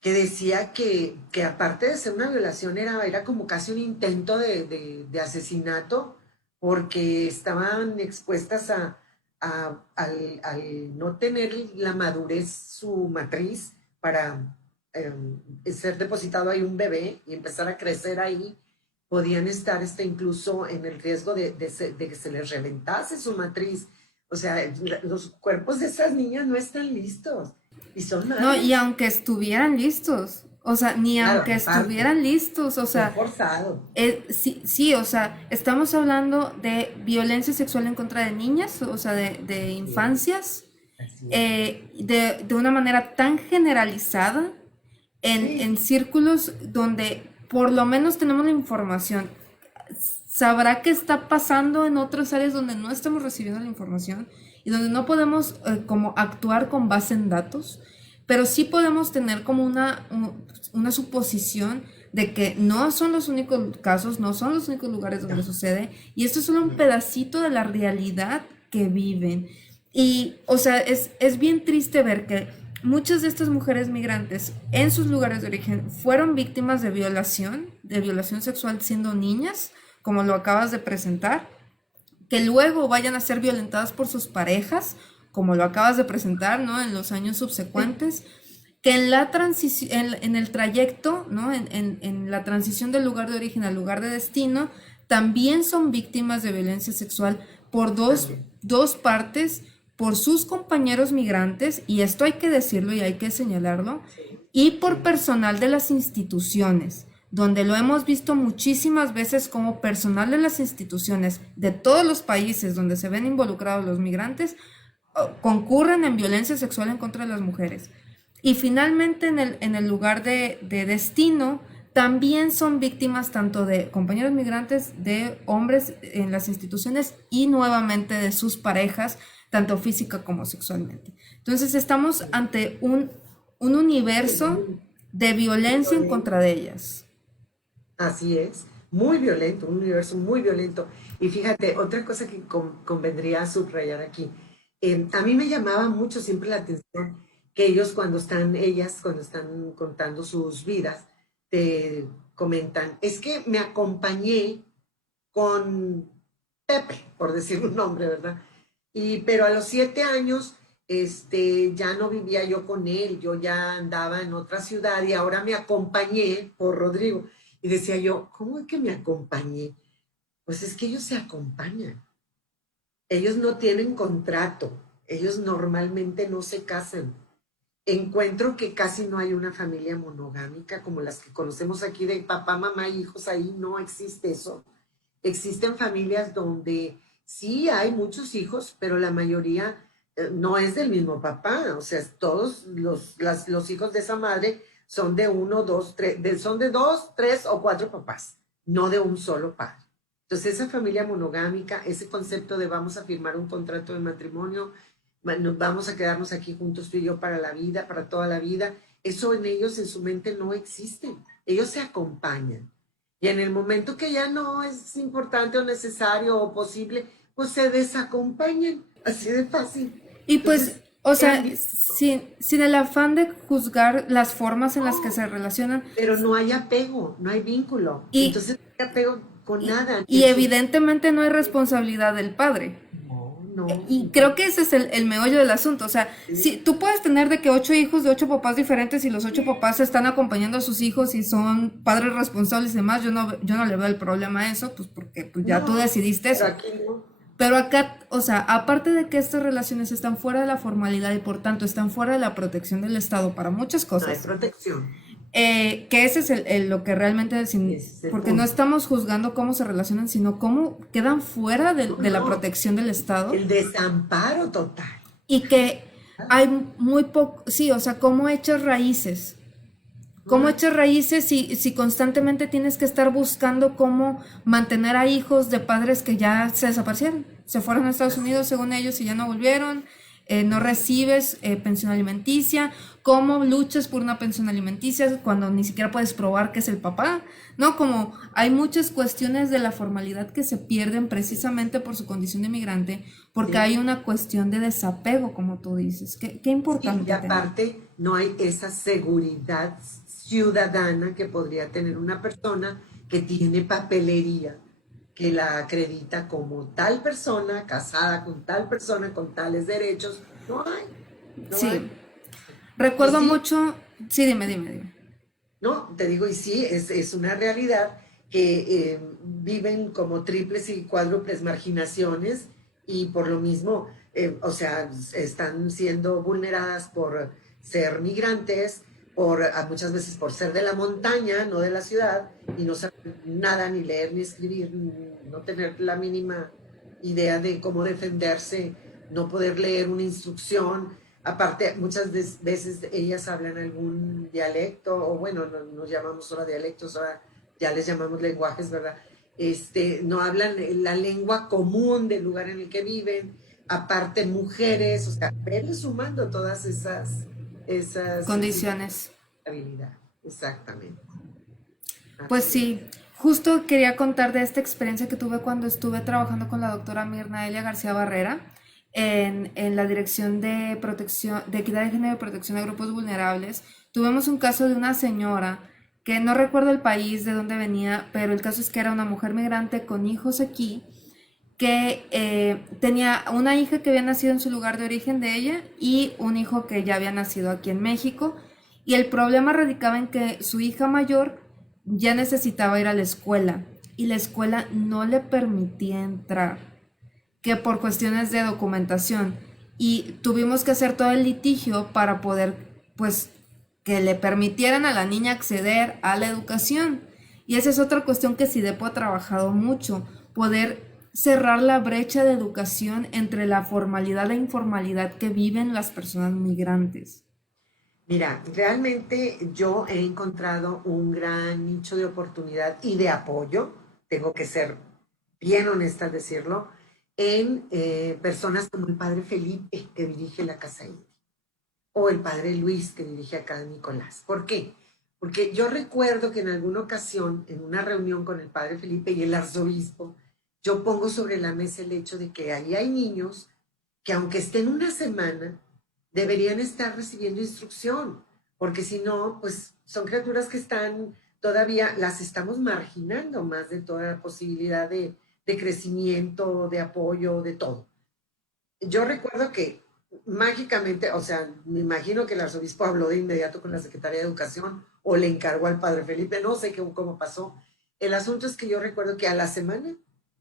que decía que aparte de ser una violación era como casi un intento de asesinato, porque estaban expuestas al no tener la madurez su matriz para ser depositado ahí un bebé y empezar a crecer ahí, podían estar incluso en el riesgo de que se les reventase su matriz. O sea, los cuerpos de esas niñas no están listos y son No, y madres. aunque estuvieran listos, o sea, ni Claro, aunque aparte, estuvieran listos, o fue sea, forzado. sí, sí, o sea, estamos hablando de violencia sexual en contra de niñas, o sea, de Así es, infancias, así es. de una manera tan generalizada en Sí, círculos donde por lo menos tenemos la información. sabrá qué está pasando en otras áreas donde no estamos recibiendo la información y donde no podemos como actuar con base en datos, pero sí podemos tener como una suposición de que no son los únicos casos, no son los únicos lugares donde sucede, y esto es solo un pedacito de la realidad que viven. Y, o sea, es bien triste ver que muchas de estas mujeres migrantes en sus lugares de origen fueron víctimas de violación sexual siendo niñas, como lo acabas de presentar, que luego vayan a ser violentadas por sus parejas, como lo acabas de presentar, ¿no? En los años subsecuentes, que en la transición, en el trayecto, ¿no? En la transición del lugar de origen al lugar de destino, también son víctimas de violencia sexual por dos partes, por sus compañeros migrantes, y esto hay que decirlo y hay que señalarlo, y por personal de las instituciones, donde lo hemos visto muchísimas veces como personal de las instituciones de todos los países donde se ven involucrados los migrantes, concurren en violencia sexual en contra de las mujeres. Y finalmente en el lugar de destino también son víctimas tanto de compañeros migrantes, de hombres en las instituciones y nuevamente de sus parejas, tanto física como sexualmente. Entonces estamos ante un universo de violencia en contra de ellas. Así es, muy violento, un universo muy violento. Y fíjate, otra cosa que convendría subrayar aquí, a mí me llamaba mucho siempre la atención que ellas cuando están contando sus vidas, te comentan, es que me acompañé con Pepe, por decir un nombre, ¿verdad? Pero a los 7 años, ya no vivía yo con él, yo ya andaba en otra ciudad y ahora me acompañé por Rodrigo. Y decía yo, ¿cómo es que me acompañé? Pues es que ellos se acompañan. Ellos no tienen contrato. Ellos normalmente no se casan. Encuentro que casi no hay una familia monogámica como las que conocemos aquí de papá, mamá, hijos. Ahí no existe eso. Existen familias donde sí hay muchos hijos, pero la mayoría no es del mismo papá. O sea, todos los hijos de esa madre son de uno, dos, tres, son de dos, tres o cuatro papás, no de un solo padre. Entonces, esa familia monogámica, ese concepto de vamos a firmar un contrato de matrimonio, vamos a quedarnos aquí juntos tú y yo para la vida, para toda la vida, eso en ellos, en su mente, no existe. Ellos se acompañan. Y en el momento que ya no es importante o necesario o posible, pues se desacompañan. Así de fácil. Y pues, Entonces, o sea, sin el afán de juzgar las formas en las que se relacionan, pero no hay apego, no hay vínculo. y, Entonces no hay apego con nada. y evidentemente no hay responsabilidad del padre. No, no. Y creo que ese es el meollo del asunto. O sea, si tú puedes tener de que 8 hijos de 8 papás diferentes y los 8 papás están acompañando a sus hijos y son padres responsables y demás, yo no le veo el problema a eso, pues porque pues ya tú decidiste eso. Aquí no. Pero acá, o sea, aparte de que estas relaciones están fuera de la formalidad y por tanto están fuera de la protección del Estado para muchas No hay cosas, protección. que ese es lo que realmente, porque no estamos juzgando cómo se relacionan, sino cómo quedan fuera de la protección del Estado. El desamparo total. Y que hay muy poco, sí, o sea, cómo echas raíces. ¿Cómo echas raíces si constantemente tienes que estar buscando cómo mantener a hijos de padres que ya se desaparecieron? Se fueron a Estados Unidos según ellos y ya no volvieron. No recibes pensión alimenticia. ¿Cómo luchas por una pensión alimenticia cuando ni siquiera puedes probar que es el papá? ¿No? Como hay muchas cuestiones de la formalidad que se pierden precisamente por su condición de migrante, porque hay una cuestión de desapego, como tú dices. Qué importante. Y aparte, no hay esa seguridad ciudadana que podría tener una persona que tiene papelería, que la acredita como tal persona, casada con tal persona, con tales derechos. No hay. No sí. hay. Recuerdo mucho. Sí, dime. No, te digo, y sí, es una realidad que viven como triples y cuádruples marginaciones y por lo mismo, o sea, están siendo vulneradas por ser migrantes, muchas veces por ser de la montaña, no de la ciudad, y no saber nada, ni leer, ni escribir, no tener la mínima idea de cómo defenderse, no poder leer una instrucción. Aparte, muchas veces ellas hablan algún dialecto, o bueno, nos llamamos ahora dialectos, ahora ya les llamamos lenguajes, ¿verdad? no hablan la lengua común del lugar en el que viven, aparte mujeres, o sea, verle sumando todas esas Condiciones. habilidades. Exactamente. Pues Así es. sí, justo quería contar de esta experiencia que tuve cuando estuve trabajando con la doctora Mirna Elia García Barrera en la Dirección de Protección, de Equidad de Género y Protección de Grupos Vulnerables. Tuvimos un caso de una señora que no recuerdo el país de donde venía, pero el caso es que era una mujer migrante con hijos aquí que tenía una hija que había nacido en su lugar de origen de ella y un hijo que ya había nacido aquí en México. Y el problema radicaba en que su hija mayor ya necesitaba ir a la escuela y la escuela no le permitía entrar, que por cuestiones de documentación. Y tuvimos que hacer todo el litigio para poder, pues, que le permitieran a la niña acceder a la educación. Y esa es otra cuestión que SIDEPO ha trabajado mucho, poder cerrar la brecha de educación entre la formalidad e informalidad que viven las personas migrantes. Mira, realmente yo he encontrado un gran nicho de oportunidad y de apoyo, tengo que ser bien honesta al decirlo, en personas como el padre Felipe, que dirige la Casa India, o el padre Luis, que dirige acá Nicolás. ¿Por qué? Porque yo recuerdo que en alguna ocasión, en una reunión con el padre Felipe y el arzobispo, yo pongo sobre la mesa el hecho de que ahí hay niños que aunque estén una semana, deberían estar recibiendo instrucción, porque si no, pues son criaturas que están todavía, las estamos marginando más de toda posibilidad de crecimiento, de apoyo, de todo. Yo recuerdo que mágicamente, o sea, me imagino que el arzobispo habló de inmediato con la secretaria de Educación o le encargó al padre Felipe, no sé cómo pasó. El asunto es que yo recuerdo que a la semana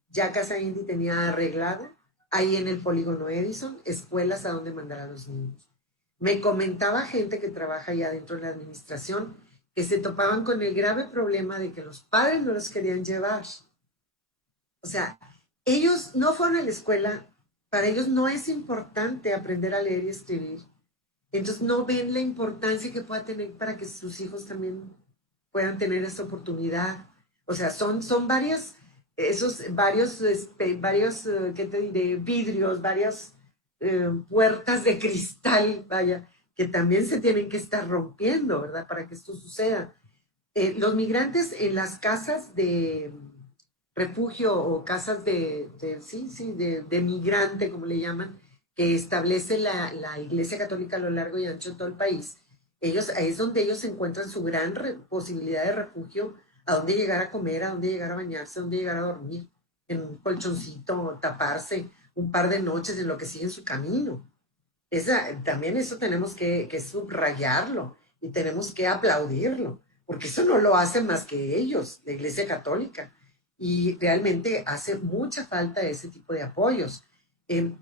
ya Casa Indy tenía arreglado ahí en el polígono Edison escuelas a donde mandar a los niños. Me comentaba gente que trabaja ya dentro de la administración que se topaban con el grave problema de que los padres no los querían llevar. O sea, ellos no fueron a la escuela, para ellos no es importante aprender a leer y escribir. Entonces no ven la importancia que pueda tener para que sus hijos también puedan tener esa oportunidad. O sea, son varios, ¿qué te diré? Vidrios, varias puertas de cristal, vaya, que también se tienen que estar rompiendo, ¿verdad? Para que esto suceda. Los migrantes en las casas de refugio o casas de migrante, como le llaman, que establece la Iglesia Católica a lo largo y ancho de todo el país, es donde ellos encuentran su gran posibilidad de refugio, a dónde llegar a comer, a dónde llegar a bañarse, a dónde llegar a dormir, en un colchoncito, taparse un par de noches en lo que sigue en su camino. También eso tenemos que subrayarlo y tenemos que aplaudirlo, porque eso no lo hacen más que ellos, la Iglesia Católica. Y realmente hace mucha falta ese tipo de apoyos.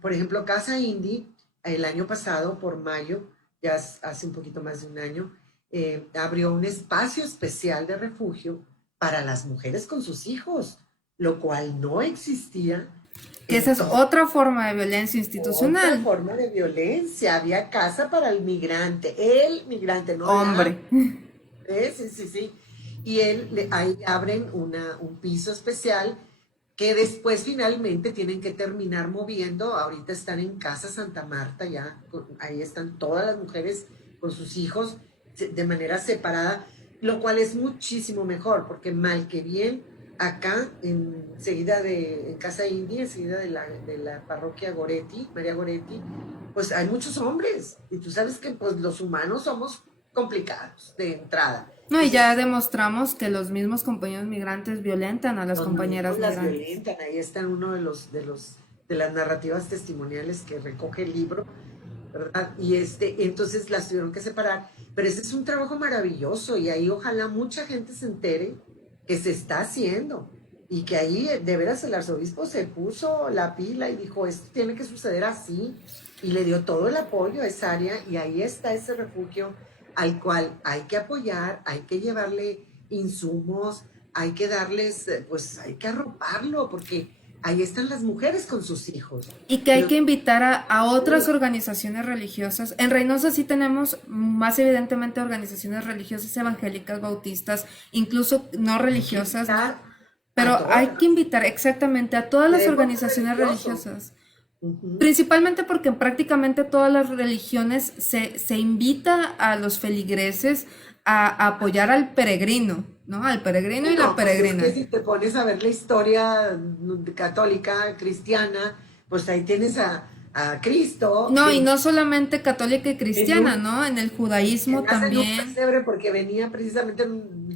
Por ejemplo, Casa Indy, el año pasado, por mayo, ya hace un poquito más de un año, abrió un espacio especial de refugio para las mujeres con sus hijos, lo cual no existía Que esa en es todo. otra forma de violencia Otra institucional. forma de violencia. Había casa para el migrante, no la. Hombre. Sí, sí, sí. Y ahí abren un piso especial que después finalmente tienen que terminar moviendo. Ahorita están en Casa Santa Marta, ya ahí están todas las mujeres con sus hijos de manera separada, lo cual es muchísimo mejor, porque mal que bien, acá en Casa India, enseguida de la parroquia Goretti, María Goretti, pues hay muchos hombres, y tú sabes que pues los humanos somos complicados de entrada. No, y ya Entonces, demostramos que los mismos compañeros migrantes violentan a las los mismos compañeras las migrantes. violentan. Ahí está uno de las narrativas testimoniales que recoge el libro, ¿verdad? Y entonces las tuvieron que separar. Pero ese es un trabajo maravilloso y ahí ojalá mucha gente se entere que se está haciendo y que ahí de veras el arzobispo se puso la pila y dijo, esto tiene que suceder así y le dio todo el apoyo a esa área y ahí está ese refugio al cual hay que apoyar, hay que llevarle insumos, hay que darles, pues hay que arroparlo porque ahí están las mujeres con sus hijos. Y que hay Los, que invitar a otras organizaciones religiosas. En Reynosa sí tenemos más evidentemente organizaciones religiosas evangélicas, bautistas, incluso no religiosas, ¿no? invitar A Pero hay que todas. invitar exactamente a todas De las deporte organizaciones religioso. religiosas. Ujú. Principalmente porque en prácticamente todas las religiones se invita a los feligreses a apoyar al peregrino, ¿no? Al peregrino y la Bueno, pues es que peregrina. si te pones a ver la historia católica, cristiana, pues ahí tienes a Cristo No, y que no solamente católica y en cristiana, un, ¿no? En el que judaísmo nace en un también, pesebre porque venía precisamente,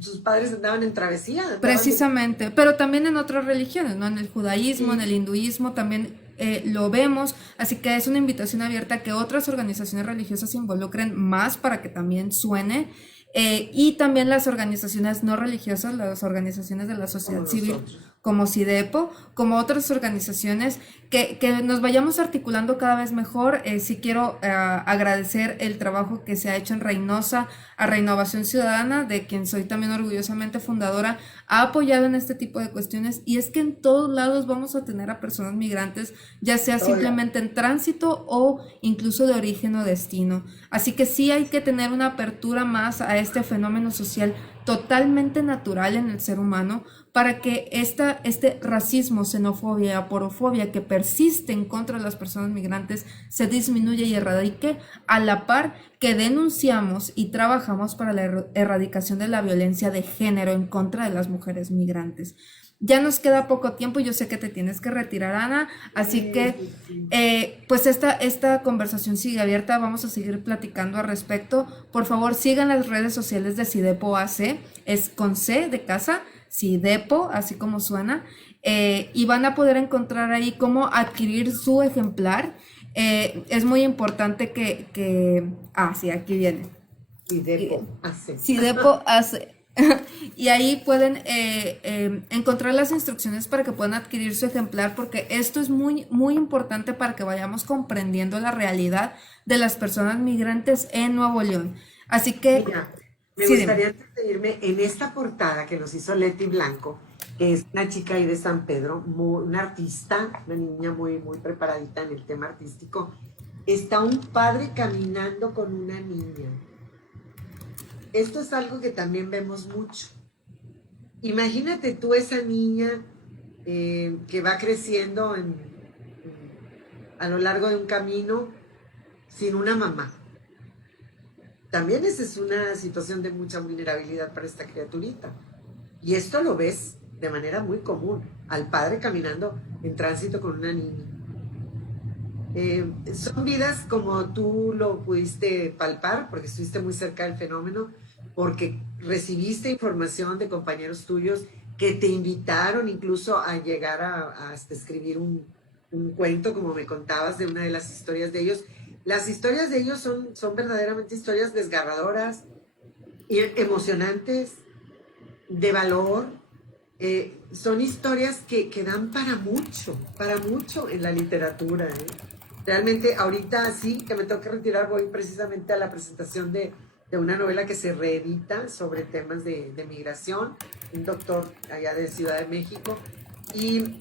sus padres andaban en travesía, andaban de... precisamente, pero también en otras religiones, ¿no? En el judaísmo, en el Sí, hinduismo también lo vemos, así que es una invitación abierta a que otras organizaciones religiosas se involucren más para que también suene, y también las organizaciones no religiosas, las organizaciones de la como sociedad civil, nosotros. como SIDEPO, como otras organizaciones, que nos vayamos articulando cada vez mejor. Sí quiero agradecer el trabajo que se ha hecho en Reynosa a Renovación Ciudadana, de quien soy también orgullosamente fundadora, ha apoyado en este tipo de cuestiones, y es que en todos lados vamos a tener a personas migrantes, ya sea Todo lado. simplemente en tránsito o incluso de origen o destino. Así que sí hay que tener una apertura más a este fenómeno social totalmente natural en el ser humano, para que este racismo, xenofobia, aporofobia que persiste en contra de las personas migrantes se disminuya y erradique, a la par que denunciamos y trabajamos para la erradicación de la violencia de género en contra de las mujeres migrantes. Ya nos queda poco tiempo, yo sé que te tienes que retirar, Ana, así Sí, que sí, sí. pues esta conversación sigue abierta, vamos a seguir platicando al respecto. Por favor, sigan las redes sociales de SIDEPO AC, es con C de casa, SIDEPO, así como suena, y van a poder encontrar ahí cómo adquirir su ejemplar. Es muy importante sí, aquí viene. Y Y- Depo hace. SIDEPO hace. Y ahí pueden encontrar las instrucciones para que puedan adquirir su ejemplar, porque esto es muy, muy importante para que vayamos comprendiendo la realidad de las personas migrantes en Nuevo León. Así que, Mira, me sí, dime. gustaría antes de irme en esta portada que nos hizo Leti Blanco, que es una chica ahí de San Pedro, una artista, una niña muy, muy preparadita en el tema artístico. Está un padre caminando con una niña. Esto es algo que también vemos mucho. Imagínate tú esa niña que va creciendo a lo largo de un camino sin una mamá. También esa es una situación de mucha vulnerabilidad para esta criaturita. Y esto lo ves de manera muy común, al padre caminando en tránsito con una niña. Son vidas como tú lo pudiste palpar, porque estuviste muy cerca del fenómeno, porque recibiste información de compañeros tuyos que te invitaron incluso a llegar a hasta escribir un cuento, como me contabas, de una de las historias de ellos. Las historias de ellos son verdaderamente historias desgarradoras y emocionantes, de valor. Son historias que dan para mucho en la literatura. Realmente ahorita sí que me tengo que retirar, voy precisamente a la presentación de una novela que se reedita sobre temas de migración, un doctor allá de Ciudad de México. Y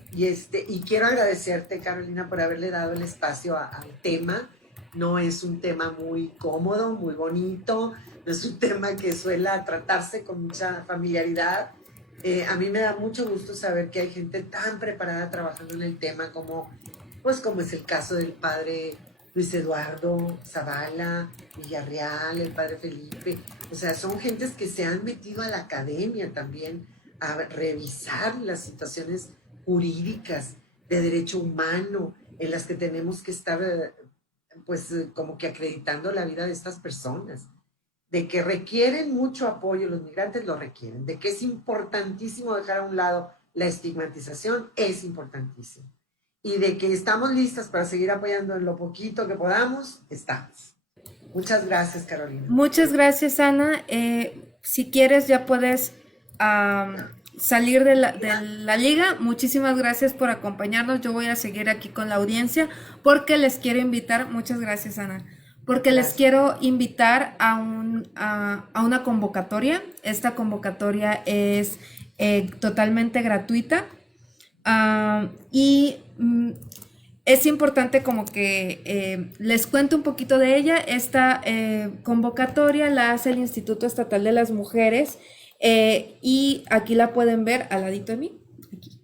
quiero agradecerte, Carolina, por haberle dado el espacio al tema. No es un tema muy cómodo, muy bonito, no es un tema que suela tratarse con mucha familiaridad. A mí me da mucho gusto saber que hay gente tan preparada trabajando en el tema como es el caso del padre Luis Eduardo Zavala, Villarreal, el padre Felipe. O sea, son gentes que se han metido a la academia también a revisar las situaciones jurídicas de derecho humano en las que tenemos que estar como que acreditando la vida de estas personas, de que requieren mucho apoyo, los migrantes lo requieren, de que es importantísimo dejar a un lado la estigmatización, es importantísimo, y de que estamos listas para seguir apoyando en lo poquito que podamos, estamos. Muchas gracias, Carolina. Muchas gracias, Ana. Si quieres, ya puedes salir de la liga. Muchísimas gracias por acompañarnos. Yo voy a seguir aquí con la audiencia porque les quiero invitar. Muchas gracias, Ana. Porque les Gracias. quiero invitar a una convocatoria. Esta convocatoria es totalmente gratuita. Y es importante como que les cuento un poquito de ella. Esta convocatoria la hace el Instituto Estatal de las Mujeres, y aquí la pueden ver al ladito de mí. Aquí.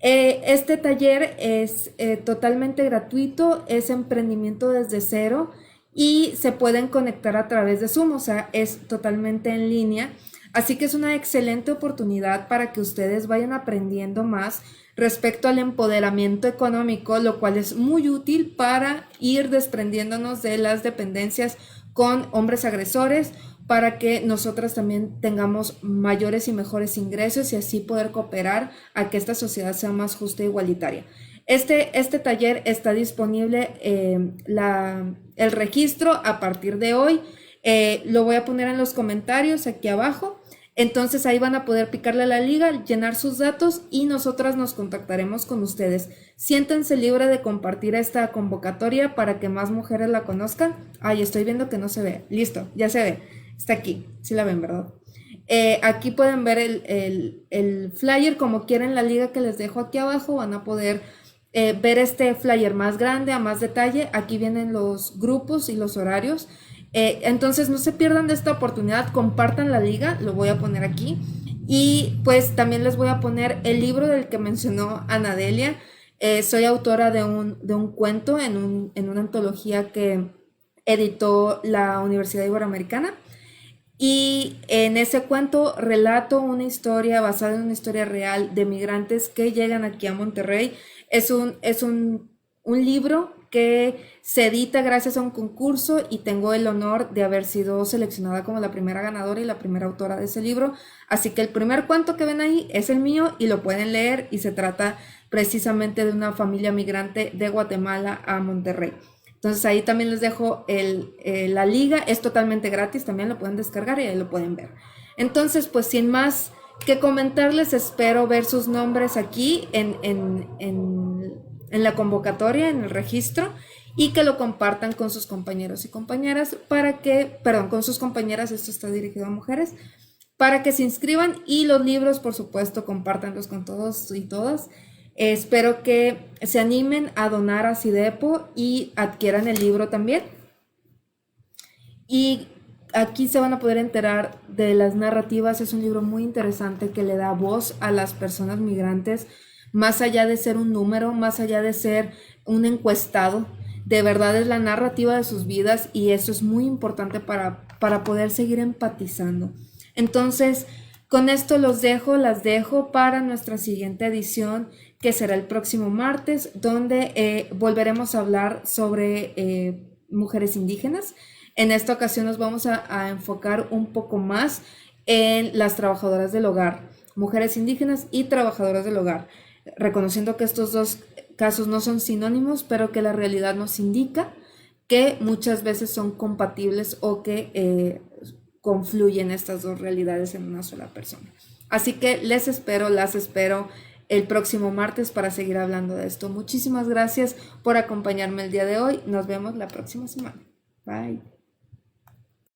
Este taller es totalmente gratuito, es emprendimiento desde cero y se pueden conectar a través de Zoom, o sea, es totalmente en línea. Así que es una excelente oportunidad para que ustedes vayan aprendiendo más respecto al empoderamiento económico, lo cual es muy útil para ir desprendiéndonos de las dependencias con hombres agresores, para que nosotras también tengamos mayores y mejores ingresos y así poder cooperar a que esta sociedad sea más justa e igualitaria. Este taller está disponible, el registro a partir de hoy. Lo voy a poner en los comentarios aquí abajo. Entonces ahí van a poder picarle a la liga, llenar sus datos y nosotras nos contactaremos con ustedes. Siéntense libre de compartir esta convocatoria para que más mujeres la conozcan. Ay, estoy viendo que no se ve. Listo, ya se ve. Está aquí. Sí la ven, ¿verdad? Aquí pueden ver el flyer como quieren, la liga que les dejo aquí abajo. Van a poder ver este flyer más grande, a más detalle. Aquí vienen los grupos y los horarios. Entonces no se pierdan de esta oportunidad, compartan la liga, lo voy a poner aquí y pues también les voy a poner el libro del que mencionó Anadelia. Soy autora de un cuento en una antología que editó la Universidad Iberoamericana y en ese cuento relato una historia basada en una historia real de migrantes que llegan aquí a Monterrey. Es un libro que se edita gracias a un concurso y tengo el honor de haber sido seleccionada como la primera ganadora y la primera autora de ese libro. Así que el primer cuento que ven ahí es el mío y lo pueden leer y se trata precisamente de una familia migrante de Guatemala a Monterrey. Entonces ahí también les dejo la liga, es totalmente gratis, también lo pueden descargar y ahí lo pueden ver. Entonces pues sin más que comentarles, espero ver sus nombres aquí en la convocatoria, en el registro, y que lo compartan con sus compañeros y compañeras con sus compañeras, esto está dirigido a mujeres, para que se inscriban y los libros, por supuesto, compártanlos con todos y todas. Espero que se animen a donar a Cidepo y adquieran el libro también. Y aquí se van a poder enterar de las narrativas. Es un libro muy interesante que le da voz a las personas migrantes, más allá de ser un número, más allá de ser un encuestado. De verdad es la narrativa de sus vidas y eso es muy importante para poder seguir empatizando. Entonces, con esto las dejo para nuestra siguiente edición, que será el próximo martes, donde volveremos a hablar sobre mujeres indígenas. En esta ocasión nos vamos a enfocar un poco más en las trabajadoras del hogar, mujeres indígenas y trabajadoras del hogar, reconociendo que estos dos casos no son sinónimos, pero que la realidad nos indica que muchas veces son compatibles o que confluyen estas dos realidades en una sola persona. Así que las espero el próximo martes para seguir hablando de esto. Muchísimas gracias por acompañarme el día de hoy. Nos vemos la próxima semana. Bye.